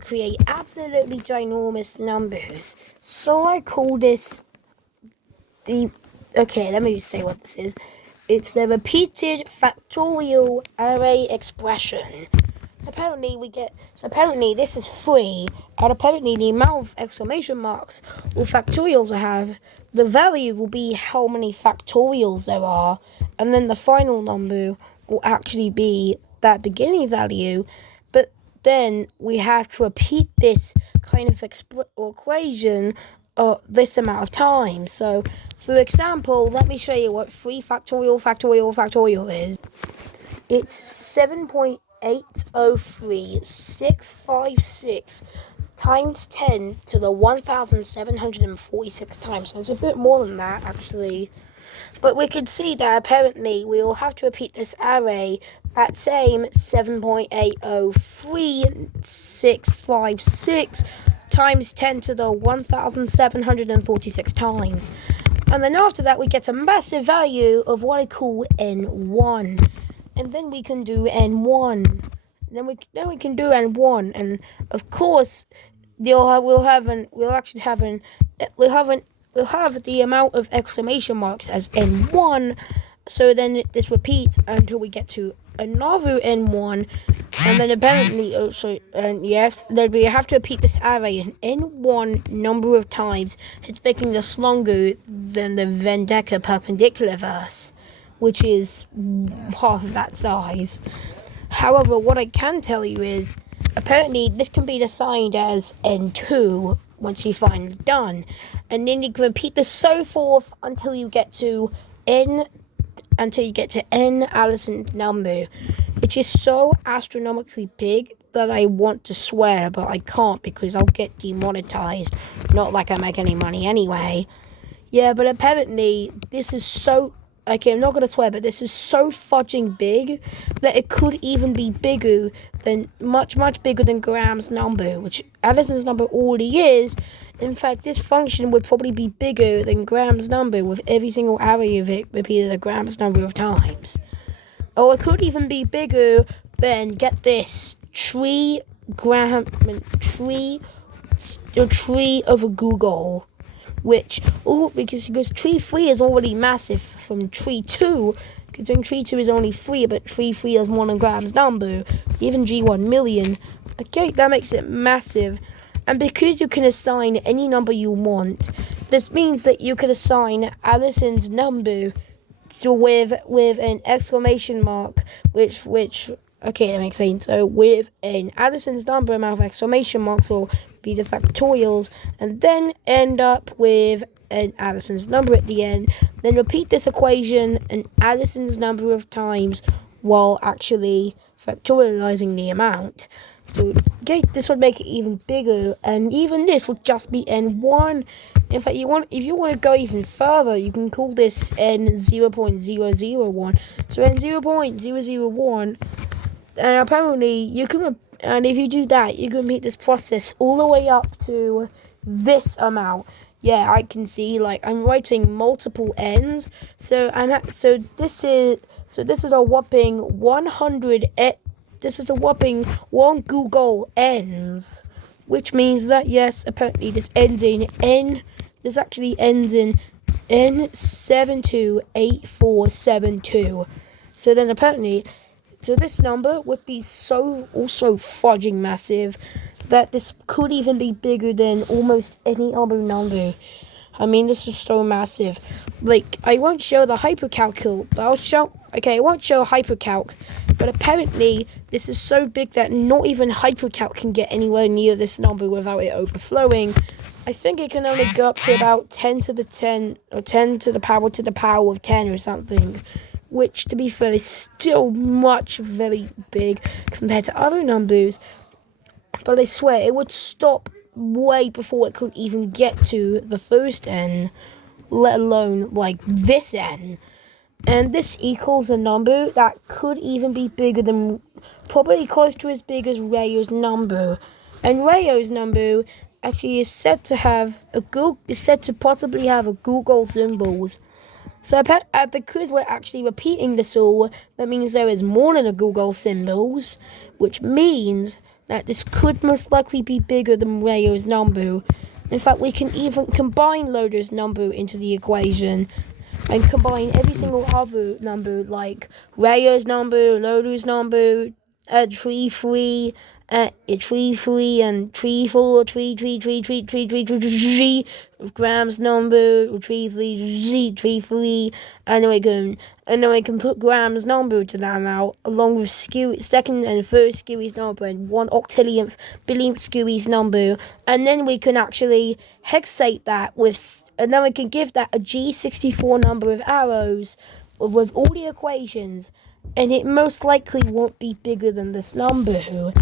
create absolutely ginormous numbers. So I call this okay, let me say what this is. It's the repeated factorial array expression. So apparently this is free, and apparently the amount of exclamation marks or factorials I have, the value will be how many factorials there are, and then the final number will actually be that beginning value. But then we have to repeat this kind of equation this amount of times. So, for example, let me show you what 3 factorial is. It's 7.803656 times 10 to the 1746 times. So it's a bit more than that, actually. But we can see that apparently we will have to repeat this array that same 7.803656 times 10 to the 1746 times. And then after that we get a massive value of what I call n1. And then we can do n1. Then we can do n1, and of course we'll have the amount of exclamation marks as n1. So then this repeats until we get to another n1, and then apparently then we have to repeat this array an n1 number of times. It's making this longer than the Venn Decker perpendicular verse, which is half of that size. However, what I can tell you is, apparently this can be assigned as n2 once you find it done. And then you can repeat this so forth until you get to n Allison's number, which is so astronomically big that I want to swear, but I can't because I'll get demonetized. Not like I make any money anyway. Yeah, but apparently this is so... Okay, I'm not going to swear, but this is so fudging big that it could even be bigger than... much bigger than Graham's number, which Allison's number already is. In fact, this function would probably be bigger than Graham's number with every single array of it repeated a Graham's number of times. Or it could even be bigger than, get this, tree of a Google. Because tree 3 is already massive from tree 2, considering tree 2 is only 3, but tree 3 is 1 Graham's number, even G1 million. Okay, that makes it massive. And because you can assign any number you want, this means that you can assign Allison's number with an exclamation mark, which okay, that makes sense. So with an Allison's number amount of exclamation marks will be the factorials, and then end up with an Allison's number at the end. Then repeat this equation an Allison's number of times while actually factorializing the amount. So okay, this would make it even bigger, and even this would just be n1. In fact, if you want to go even further, you can call this n0.001. So n0.001. And apparently and if you do that, you can repeat this process all the way up to this amount. Yeah, I can see, like, I'm writing multiple n's. So this is a whopping 100. This is a whopping 1 Google n's, which means that yes, apparently this ends in n. This actually ends in n728472. So then apparently. So this number would be so also fudging massive that this could even be bigger than almost any other number. I mean, this is so massive. Like, I won't show the hypercalc, but I won't show hypercalc, but apparently this is so big that not even hypercalc can get anywhere near this number without it overflowing. I think it can only go up to about 10 to the 10, or 10 to the power of 10 or something. Which, to be fair, is still very big compared to other numbers. But I swear, it would stop way before it could even get to the first n, let alone, like, this n. And this equals a number that could even be bigger than, probably close to as big as Rayo's number. And Rayo's number actually is said to possibly have a Google symbols. So because we're actually repeating this all, that means there is more than a Google symbols, which means that this could most likely be bigger than Rayo's number. In fact, we can even combine Loader's number into the equation and combine every single other number like Rayo's number, Loader's number, tree 3, tree 3, and tree 4, tree, Graham's number, tree 3, and then we can put Graham's number to that amount along with second and third Skewy's number and 1 octillionth billionth Skewy's number, and then we can actually hexate that and then we can give that a G64 number of arrows with all the equations, and it most likely won't be bigger than this number,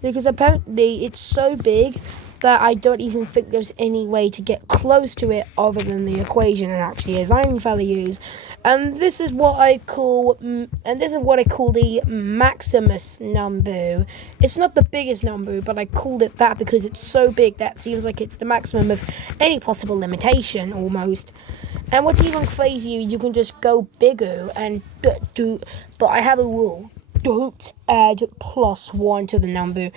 because apparently it's so big that I don't even think there's any way to get close to it other than the equation and actually assigning values. And this is what I call the Maximus number. It's not the biggest number, but I called it that because it's so big that seems like it's the maximum of any possible limitation almost. And what's even crazier, you can just go bigger and but I have a rule: don't add +1 to the number.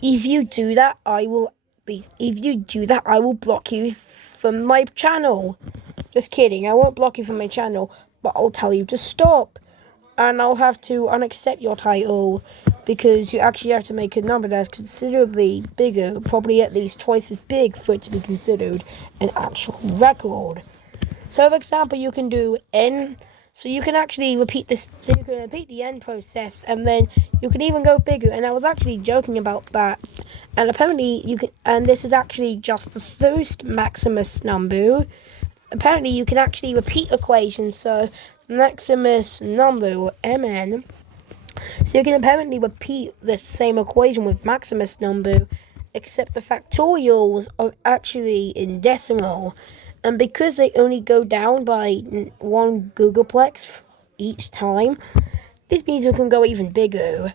If you do that, I will block you from my channel. Just kidding, I won't block you from my channel, but I'll tell you to stop. And I'll have to unaccept your title, because you actually have to make a number that's considerably bigger, probably at least twice as big for it to be considered an actual record. So, for example, you can do n. So you can actually repeat this. So you can repeat the n process, and then you can even go bigger. And I was actually joking about that. And apparently you can. And this is actually just the first Maximus number. Apparently you can actually repeat equations. So Maximus number, or Mn. So you can apparently repeat the same equation with Maximus number, except the factorials are actually in decimal. And because they only go down by 1 googolplex each time, this means we can go even bigger.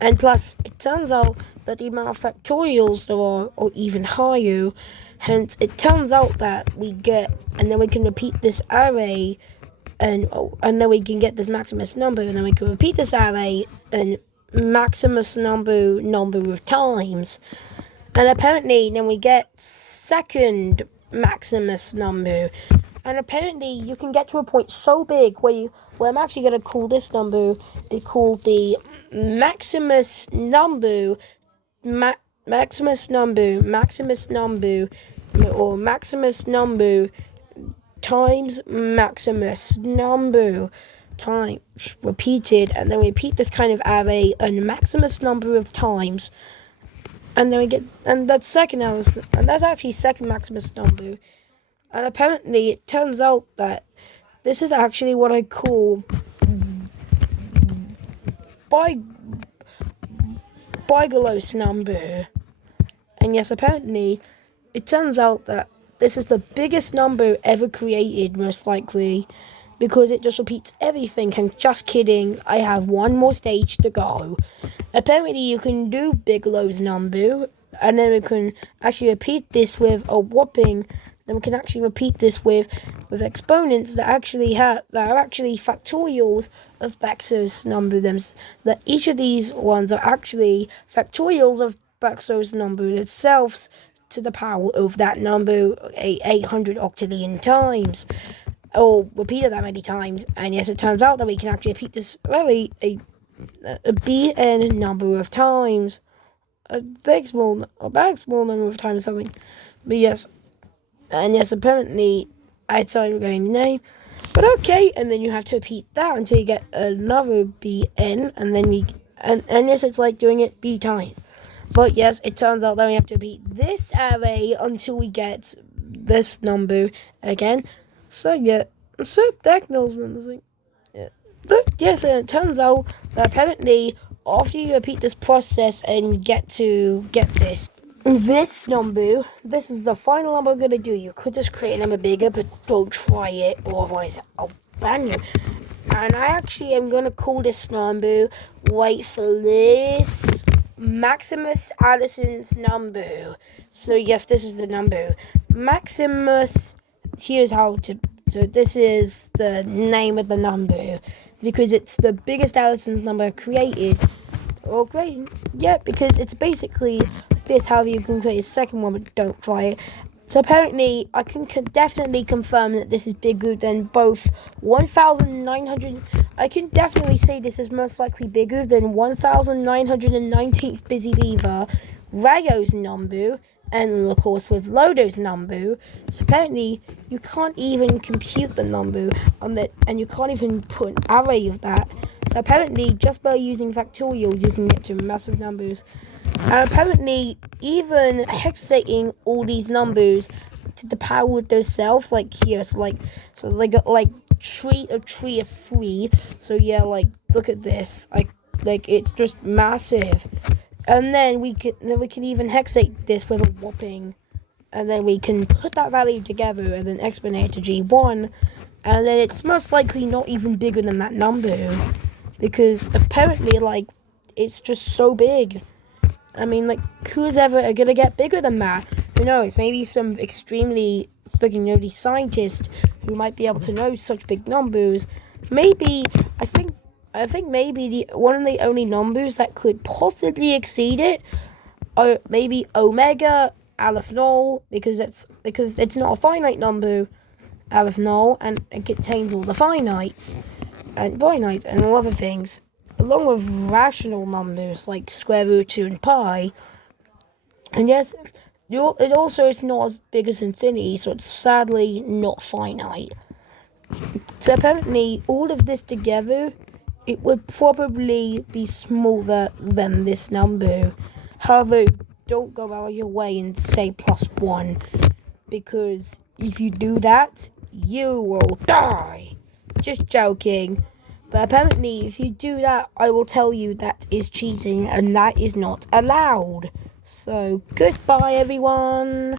And plus, it turns out that the amount of factorials there are even higher. Hence, it turns out that we get, and then we can repeat this array, and then we can get this Maximus number, and then we can repeat this array and Maximus number of times. And apparently, then we get second Maximus number, and apparently you can get to a point so big where I'm actually going to call this number, they call the Maximus number, Maximus number times Maximus number times repeated, and then we repeat this kind of array a Maximus number of times. And then we get, and that's actually second Maximus number. And apparently it turns out that this is actually what I call Bigelos number. And yes, apparently it turns out that this is the biggest number ever created, most likely, because it just repeats everything. And just kidding, I have one more stage to go. Apparently you can do Bigelow's number, and then we can actually repeat this with a whopping, then we can actually repeat this with exponents that are actually factorials of Baxter's number. That each of these ones are actually factorials of Baxter's number itself to the power of that number 800 octillion times, or repeated that many times. And yes, it turns out that we can actually repeat this array a bn number of times, a big small number of times, something. But yes, and yes, apparently I started regretting the name, but okay. And then you have to repeat that until you get another bn, and then and yes, it's like doing it b times. But yes, it turns out that we have to repeat this array until we get this number again. So yeah, so technicals and thing. Yeah. But yes, and it turns out that apparently after you repeat this process and get this number, this is the final number I'm gonna do. You could just create a number bigger, but don't try it, or otherwise I'll ban you. And I actually am gonna call this number, wait for this, Maximus Allison's number. So yes, this is the number. Maximus, here's how to, so this is the name of the number, because it's the biggest Allison's number created. Well, great. Yeah, because it's basically this. However, you can create a second one, but don't try it. So apparently, I can definitely confirm that this is bigger than both 1,900. I can definitely say this is most likely bigger than 1,919th Busy Beaver, Rayo's Numbu, and of course with Lodo's Numbu. So apparently, you can't even compute the Numbu on that, and you can't even put an array of that. So apparently, just by using factorials, you can get to massive numbers. And apparently, even hexating all these numbers to the power of themselves, like here, so they got like a tree of 3. So yeah, like look at this, like it's just massive. And then we can even hexate this with a whopping, and then we can put that value together and then exponent to G1, and then it's most likely not even bigger than that number, because apparently like it's just so big. I mean, like, who's ever gonna get bigger than that? Who knows? Maybe some extremely freaking nerdy scientist who might be able to know such big numbers. Maybe I think maybe one of the only numbers that could possibly exceed it are maybe omega, aleph null, because it's not a finite number, aleph null, and it contains all the finites and finites and all other things, along with rational numbers like square root 2 and pi. And yes, it's not as big as infinity, so it's sadly not finite. So apparently, all of this together, it would probably be smaller than this number. However, don't go out of your way and say +1, because if you do that, you will die. Just joking. But apparently, if you do that, I will tell you that is cheating and that is not allowed. So, goodbye, everyone.